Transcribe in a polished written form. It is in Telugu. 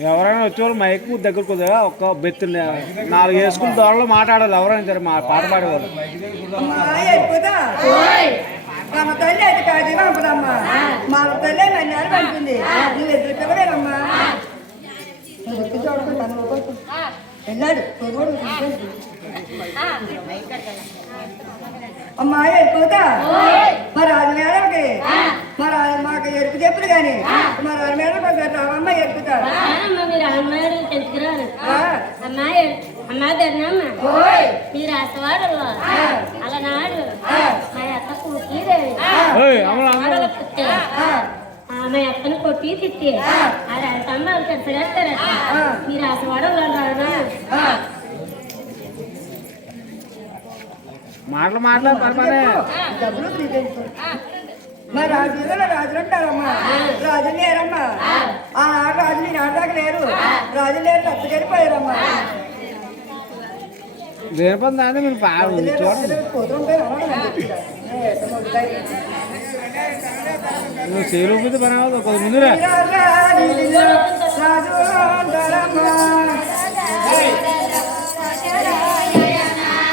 ఎవరైనా వచ్చేవాళ్ళు మైక్ దగ్గర కుదరా ఒక్క బెత్తు 4 వేసుకుని దోడలో మాట్లాడాలి ఎవరైనా సరే మా పాట పాడేవాళ్ళు. మన తల్లి అయితే కాదు పంపదమ్మా మా తల్లి మన్నాడు పంపింది నువ్వు ఎదురు పిల్లవేనమ్మా వెళ్ళాడు అమ్మా వెళ్ళిపోతా మరి అది మేడంకి మరి మాకు ఎరుపు చెప్పులు కానీ మరి అది మేడం రావమ్మ ఎరుపుతా మీరు అసవాడల్లో అలనాడు మా అత్త మా అత్తను కొట్టి తిట్టి అది అంటారు తెచ్చగేస్తారట మీరు అసవాడల్లో డబ్బులు మరి రాజులలో రాజులు అంటారమ్మా రాజులు లేరమ్మా ఆ రాజులు నాటదాకా లేరు రాజులు లేరు తప్పకెళ్ళిపోయారమ్మా దేనిపోతుందంటే మీరు చూడండి సేలు పని ముందురా